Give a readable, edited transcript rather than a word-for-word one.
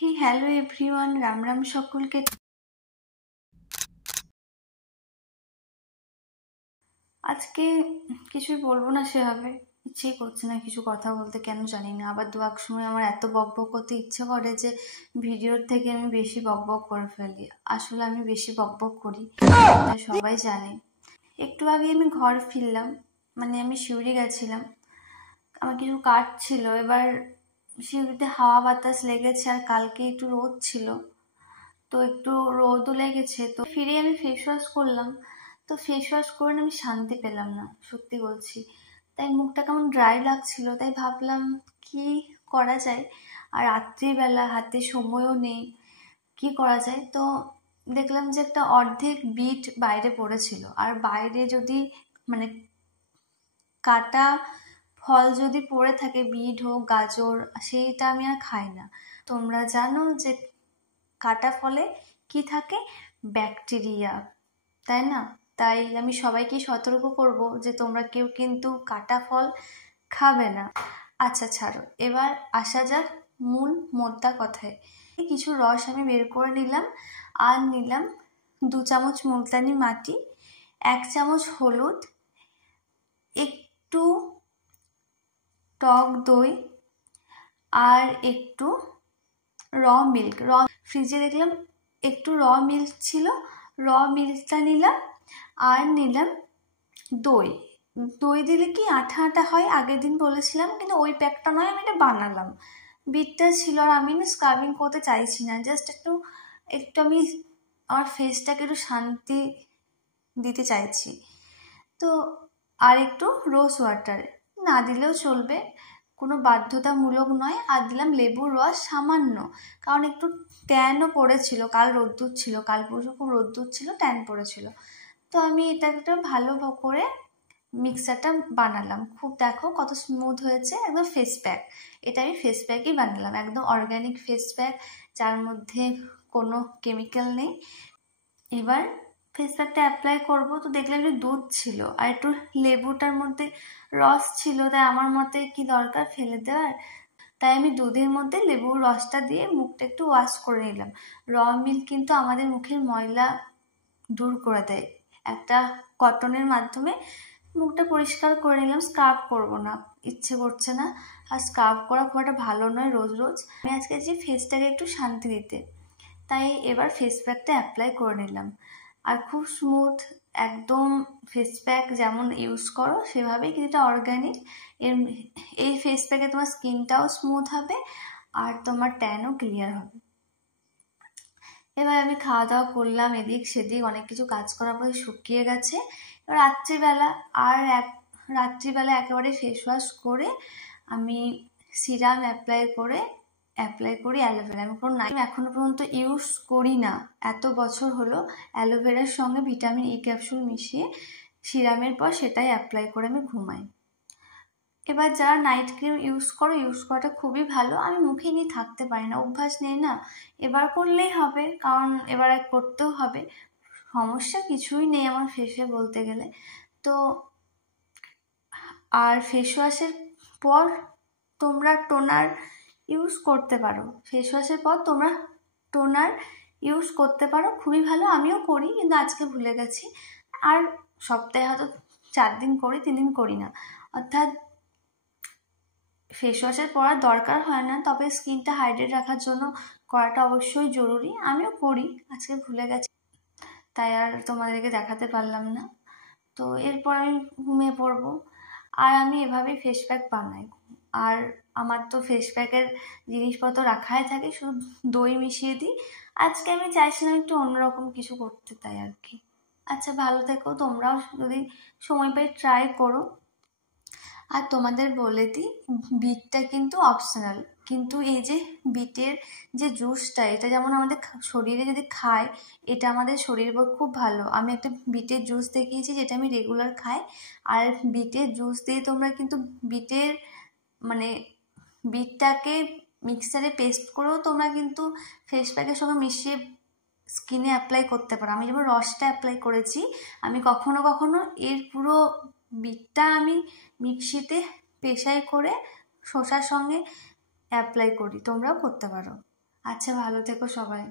Hello everyone, Ram Ram সকলকে। আজকে কিছুই বলবো না, সেভাবে ইচ্ছেই করছে না কিছু কথা বলতে, কেন জানি না। আবার দু এক সময় আমার এত বকবক করতে ইচ্ছে করে যে ভিডিওর থেকে আমি বেশি বকবক করে ফেলি। আসলে আমি বেশি বকবক করি, এটা সবাই জানে। একটু আগে আমি ঘর ফিরলাম, মানে আমি শিউরি গেছিলাম, আমার কিছু কাজ ছিল। এবার শিউরিতে হাওয়া বাতাস লেগেছে, আর কালকে একটু রোদ ছিল, তো একটু রোদও লেগেছে। তো ফিরে আমি ফেস ওয়াশ করলাম, তো ফেস ওয়াশ করে আমি শান্তি পেলাম না, সত্যি বলছি। তাই মুখটা কেমন ড্রাই লাগছিল, তাই ভাবলাম কি করা যায়। আর রাত্রিবেলা হাতে সময়ও নেই, কি করা যায়। তো দেখলাম যে একটা অর্ধেক বিট বাইরে পড়েছিল, আর বাইরে যদি মানে কাটা ফল যদি পড়ে থাকে, বিট হোক গাজর, সেইটা আমি আর খাই না। তোমরা জানো যে কাটা ফলে কি থাকে? ব্যাকটেরিয়া, তাই না? তাই আমি সবাইকে সতর্ক করব যে তোমরা কেউ কিন্তু কাটা ফল খাবে না। আচ্ছা ছাড়ো, এবার আসা যাক মূল মোদ্দা কথায়। কিছু রস আমি বের করে নিলাম, আর নিলাম 2 চামচ মুলতানি মাটি, 1 চামচ হলুদ, একটু টক দই, আর একটু র মিল্ক। ফ্রিজে দেখলাম একটু র মিল্ক ছিল, র মিল্কটা নিলাম। আর নিলাম দই। দই দিলে কি আঠা আঠা হয়, আগের দিন বলেছিলাম, কিন্তু ওই প্যাকটা নয়, আমি এটা বানালাম। বিটটা ছিল, আর আমি না স্ক্রাবিং করতে চাইছি না, জাস্ট একটু একটু আমি আমার ফেসটাকে একটু শান্তি দিতে চাইছি। তো আর একটু রোজ ওয়াটার, না দিলেও চলবে, কোনো বাধ্যতামূলক নয়। আর দিলাম লেবুর রস সামান্য, কারণ একটু ট্যানও পড়েছিল, কাল রোদ্দুর ছিল, কাল পরশু খুব রোদ্দুর ছিল, ট্যান পড়েছিল। তো আমি এটাকে ভালো করে মিক্সারটা বানালাম। খুব দেখো কত স্মুথ হয়েছে, একদম ফেস প্যাক। এটা আমি ফেস প্যাকই বানালাম, একদম অর্গ্যানিক ফেস প্যাক, যার মধ্যে কোনো কেমিক্যাল নেই। এবার ফেস প্যাকটা অ্যাপ্লাই করবো, তো দেখলাম একটু দুধ ছিল আর একটু লেবুটার মধ্যে রস ছিল, তাই আমার মতে কি দরকার ফেলে দেওয়ার, তাই আমি দুধের মধ্যে লেবুর রসটা দিয়ে মুখটা একটু ওয়াশ করে নিলাম। র মিল্ক কিন্তু আমাদের মুখের ময়লা দূর করে দেয়। একটা কটনের মাধ্যমে মুখটা পরিষ্কার করে নিলাম, স্ক্রাব করব না, ইচ্ছে করছে না। আর স্ক্রাব করা খুব একটা ভালো নয় রোজ রোজ। আমি আজকে যে ফেসটাকে একটু শান্তি দিতে, তাই এবার ফেস প্যাকটা অ্যাপ্লাই করে নিলাম। আর খুব স্মুথ একদম ফেস প্যাক, যেমন ইউজ করো সেভাবেই, কিন্তু এটা অর্গ্যানিক। এই ফেস প্যাকে তোমার স্কিনটাও স্মুথ হবে, আর তোমার ট্যানও ক্লিয়ার হবে। এবার আমি খাওয়া দাওয়া করলাম, এদিক সেদিক অনেক কিছু কাজ করার পরে শুকিয়ে গেছে। এবার রাত্রিবেলা একেবারে ফেস ওয়াশ করে আমি সিরাম অ্যাপ্লাই করি অ্যালোভেরা। আমি কোনো নাইম এখনো পর্যন্ত ইউজ করি না, এত বছর হলো। অ্যালোভেরার সঙ্গে ভিটামিন ই ক্যাপসুল মিশিয়ে সিরামের পর সেটাই অ্যাপ্লাই করে আমি ঘুমাই। এবার যারা নাইট ক্রিম ইউজ করাটা খুবই ভালো, আমি মুখে নিয়ে থাকতে পারি না, অভ্যাস নেই না। এবার করলেই হবে, কারণ এবার করতেও হবে, সমস্যা কিছুই নেই আমার ফেসে বলতে গেলে। তো আর ফেস ওয়াশের পর তোমরা টোনার ইউজ করতে পারো, খুবই ভালো, আমিও করি, কিন্তু আজকে ভুলে গেছি। আর সপ্তাহে হয়তো 4 দিন করি, 3 দিন করি না, অর্থাৎ ফেস ওয়াশের পরার দরকার হয় না, তবে স্কিনটা হাইড্রেট রাখার জন্য করাটা অবশ্যই জরুরি। আমিও করি, আজকে ভুলে গেছি, তাই আর তোমাদেরকে দেখাতে পারলাম না। তো এরপর আমি ঘুমিয়ে পড়বো। আর আমি এভাবেই ফেস প্যাক বানাই। আর আমার তো ফেস প্যাকের জিনিসপত্র রাখাই থাকে, শুধু দই মিশিয়ে দিই। আজকে আমি চাইছিলাম একটু অন্যরকম কিছু করতে, তাই আর কি। আচ্ছা, ভালো থেকো, তোমরাও যদি সময় পাই ট্রাই করো। আর তোমাদের বলে দিই, বিটটা কিন্তু অপশনাল, কিন্তু এই যে বিটের যে জুসটা, এটা যেমন আমাদের শরীরে যদি খাই, এটা আমাদের শরীরের পক্ষে খুব ভালো। আমি একটা বিটের জুস দেখিয়েছি, যেটা আমি রেগুলার খাই। আর বিটের জুস দিয়ে তোমরা কিন্তু মানে বিটটাকে মিক্সারে পেস্ট করেও তোমরা কিন্তু ফেস প্যাকের সঙ্গে মিশিয়ে স্কিনে অ্যাপ্লাই করতে পারো। আমি যেমন রসটা অ্যাপ্লাই করেছি, আমি কখনো কখনো এর পুরো বিটটা আমি মিক্সিতে পেশাই করে শসার সঙ্গে অ্যাপ্লাই করি, তোমরাও করতে পারো। আচ্ছা, ভালো থেকো সবাই।